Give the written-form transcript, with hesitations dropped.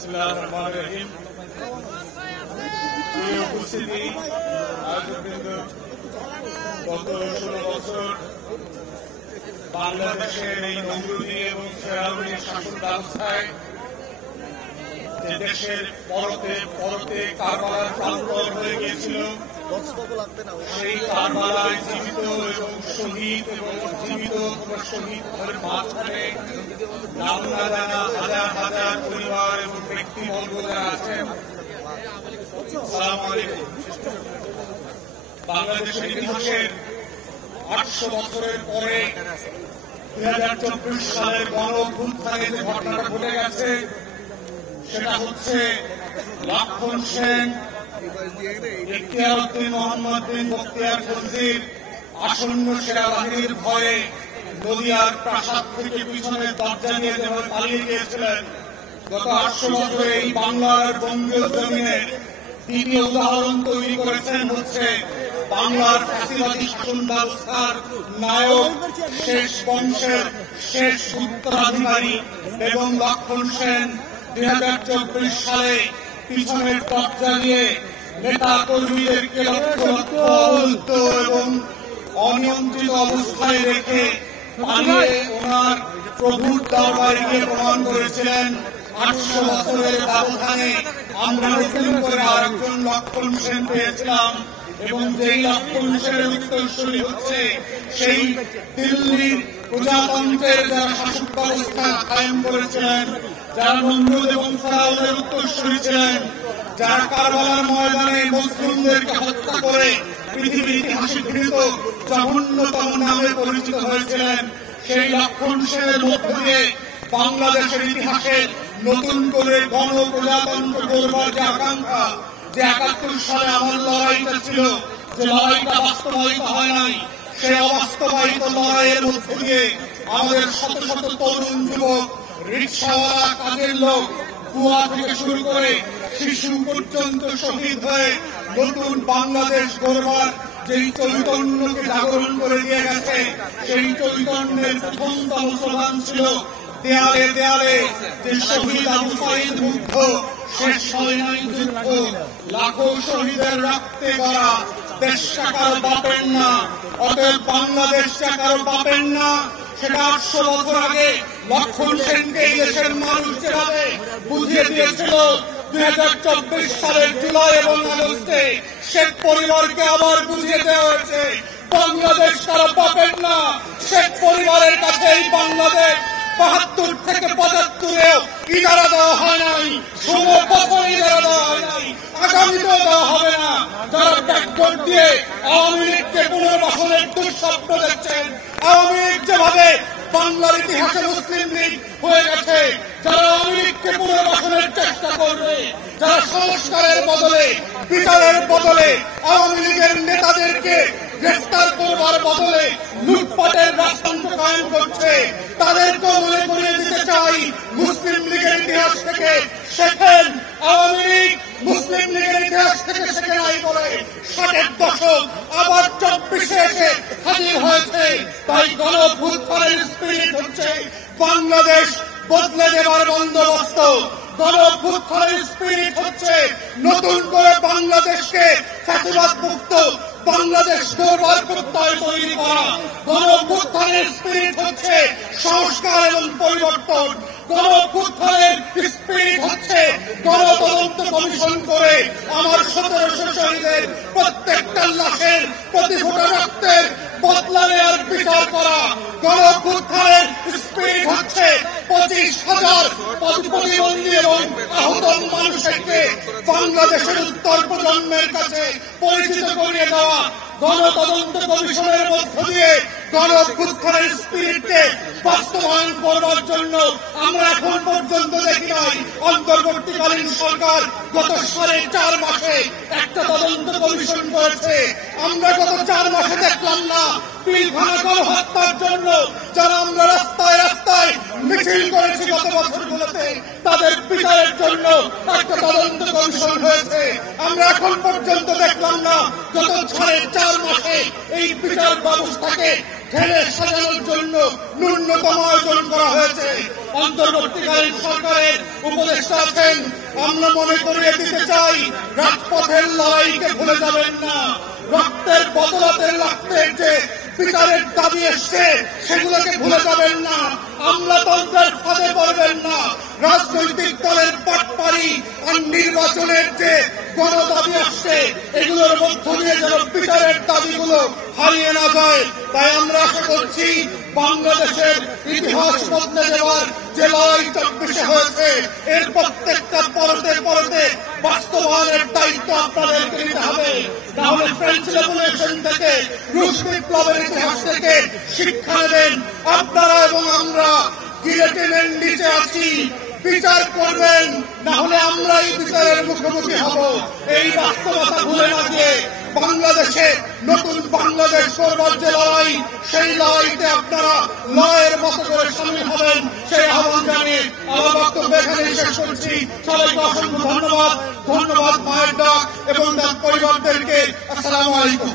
বিসমিল্লাহির রহমানির রহিম। প্রিয় উপস্থিতি, আয়োজকবৃন্দ, গত 16 বছর বাংলাদেশের এই নমরুদি এবং ফেরাউনি শাসন ব্যবস্থায় যে দেশের পরতে পরতে কারবালার প্রান্তর হয়ে গিয়েছিল, সেই কারবালায় জীবিত এবং শহীদ এবং জীবিত শহীদের মাঝখানে নাম না জানা হাজার হাজার পরিবার এবং ব্যক্তিবর্গ যারা আছেন, আসসালামু আলাইকুম। বাংলাদেশের ইতিহাসের 800 বছরের পরে 2024 সালের গণ-অভ্যুত্থানে যে ঘটনাটা ঘটে গেছে, সেটা হচ্ছে লক্ষণ সেন, ইখতিয়ার উদ্দিন, মোহাম্মদ বিন বখতিয়ার খলজির আসন্ন সেনাবাহিনীর ভয়ে নদিয়ার প্রাসাদ থেকে পিছনের দরজা নিয়ে যেভাবে পালিয়ে গিয়েছিলেন। গত 800 বছরে এই বাংলার বঙ্গীয় জমিনের দ্বিতীয় উদাহরণ তৈরি করেছেন হচ্ছে বাংলার ফ্যাসিবাদী শাসন ব্যবস্থার নায়ক, শেষ বংশের শেষ উত্তরাধিকারী এবং লক্ষণ সেন 2024 সালে পিছনের দরজা দিয়ে নেতা কর্মীদেরকে লক্ষ লক্ষ অবরুদ্ধ এবং অনিয়ন্ত্রিত অবস্থায় রেখে পালিয়ে ওনার প্রভুর দরবারে গিয়ে প্রমাণ করেছিলেন 800 বছরের ব্যবধানে আমরা নতুন করে আরেকজন লক্ষণ সেন পেয়েছিলাম। এবং যেই লক্ষণ সেনের উত্তরসূরি হচ্ছে সেই দিল্লির প্রজাতন্ত্রের যারা শাসক ব্যবস্থা কায়েম করেছিলেন, যারা নমরুদ এবং ফেরাউনের উত্তরসূরি ছিলেন, যারা কারবালার ময়দানে মুসলিমদেরকে হত্যা করে পৃথিবীর ইতিহাসে ঘৃণিত জঘন্যতম নামে পরিচিত হয়েছিলেন, সেই লক্ষণ সেনের মধ্য দিয়ে বাংলাদেশের ইতিহাসে নতুন করে গণপ্রজাতন্ত্র গড়বার যে আকাঙ্ক্ষা, যে 71 সালে আমার লড়াইটা ছিল, যে লড়াইটা বাস্তবায়িত হয় নাই, সেই অবাস্তবায়িত লড়াইয়ের মধ্য দিয়ে আমাদের শত শত তরুণ যুবক, রিক্সাওয়ালা, কাজের লোক, বুয়া থেকে শুরু করে শিশু পর্যন্ত শহীদ হয়ে নতুন বাংলাদেশ গড়বার যেই চৈতন্যকে জাগরণ করে দিয়ে গেছে, সেই চৈতন্যের প্রথমতম স্লোগান ছিল দেয়ালে দেয়ালে যে শহীদ আবু সাঈদ মুগ্ধ, শেষ হয় নাই যুদ্ধ, লাখো শহীদের রক্তে গড়া দেশটা কারো বাপের না, অতএব বাংলাদেশটা কারো বাপের না। সেটা 800 বছর আগে লক্ষণ সেনকে এই দেশের মানুষ যেভাবে বুঝিয়ে দিয়েছিল, 2024 সালের জুলাই এবং আগস্টে শেখ পরিবারকে আবার বুঝিয়ে দেওয়া হয়েছে বাংলাদেশ কারো বাপের না। শেখ পরিবারের কাছে এই বাংলাদেশ 72 থেকে 75-এও ইজারা দেওয়া হয় নাই, 16 বছর ইজারা দেওয়া হয় নাই, আগামীতেও দেওয়া হবে না। যারা ব্যাকডোর দিয়ে আওয়ামী লীগকে পুনর্বাসনের দুঃস্বপ্ন দেখছেন, আওয়ামী লীগ যেভাবে বাংলার ইতিহাসে মুসলিম লীগ হয়ে গেছে, যারা আওয়ামী লীগকে পুনর্বাসনের চেষ্টা করবে, যারা সংস্কারের বদলে, বিচারের বদলে আওয়ামী লীগের নেতাদেরকে গ্রেফতার করবার বদলে লুটপাটের রাজতন্ত্র কায়েম করছে, তাদেরকেও মনে করিয়ে দিতে চাই, মুসলিম লীগের ইতিহাস থেকে শেখেন। আওয়ামী লীগ মুসলিম লীগের ইতিহাস থেকে শেখে নাই বলে 60-এর দশক আবার 24-এ এসে হাজির হয়েছে। তাই গণ-অভ্যুত্থানের স্পিরিট হচ্ছে বাংলাদেশ বদলে দেবার বন্দোবস্ত। গণ-অভ্যুত্থানের স্পিরিট হচ্ছে নতুন করে বাংলাদেশকে ফ্যাসিবাদ মুক্ত বাংলাদেশ গড়বার প্রত্যয় তৈরি করা। গণ-অভ্যুত্থানের স্পিরিট হচ্ছে সংস্কার এবং পরিবর্তন। গণ-অভ্যুত্থানের স্পিরিট হচ্ছে গণতদন্ত কমিশন করে আমার 1700 শহীদের প্রত্যেকটা লাশের প্রতি ফোঁটা রক্তের বদলা নেওয়ার বিচার করা। গণ-অভ্যুত্থানের স্পিরিট হচ্ছে 25,000 প্রতিবন্ধী এবং আহত মানুষকে বাংলাদেশের উত্তর প্রজন্মের কাছে পরিচিত করিয়ে দেওয়া। গণতদন্ত কমিশনের মধ্য দিয়ে গণ-অভ্যুত্থানের স্পিরিটকে বাস্তবায়ন করবার জন্য আমরা এখন পর্যন্ত দেখি নাই অন্তর্বর্তীকালীন সরকার গত 4.5 মাসে একটা তদন্ত কমিশন করেছে। আমরা গত 4 মাসে দেখলাম না পিলখানা গণহত্যার জন্য যারা আমরা রাস্তায় রাস্তায় মিছিল করেছি গত বছরগুলোতে, তাদের বিচারের জন্য একটা তদন্ত কমিশন হয়েছে। আমরা এখন পর্যন্ত দেখলাম না গত 4.5 মাসে এই বিচার ব্যবস্থাকে ঢেলে সাজানোর জন্য ন্যূনতম আয়োজন করা হয়েছে। অন্তর্বর্তীকালীন সরকারের উপদেষ্টা আছেন, আমরা মনে করিয়ে দিতে চাই, রাজপথের লড়াইকে ভুলে যাবেন না। রক্তের বদলাতে রক্তের যে বিচারের দাবি এসছে সেগুলোকে ভুলে যাবেন না। আমলাতন্ত্রের ফাঁদে পড়বেন না। রাজনৈতিক দলের পাটপাড়ি আর নির্বাচনের যে গণদাবি আসছে এগুলোর মধ্য দিয়ে যেন বিচারের দাবিগুলো হারিয়ে না যায়। তাই আমরা আশা করছি বাংলাদেশের ইতিহাস বদলে দেওয়ার যে লড়াই 24-এ হয়েছে এর প্রত্যেকটা পরতে পরতে বাস্তবায়নের দায়িত্ব আপনাদেরকে নিতে হবে। নাহলে ফ্রেঞ্চ রেভলিউশন থেকে রুশ বিপ্লবের ইতিহাস থেকে শিক্ষা নেবেন আপনারা এবং আমরা গিলেটিনের নিচে আছি, বিচার করবেন, না হলে আমরা এই বিচারের মুখোমুখি হব। এই বাস্তবতা ভুলে না গিয়ে বাংলাদেশে নতুন বাংলাদেশ করবার যে লড়াই, সেই লড়াইতে আপনারা লয়ের মতো করে সামিল হবেন সেই আহ্বান জানিয়ে আমার বক্তব্য এখানেই শেষ করছি। সবাইকে অসংখ্য ধন্যবাদ। ধন্যবাদ মায়ের ডাক এবং তার পরিবারদেরকে। আসসালামু আলাইকুম।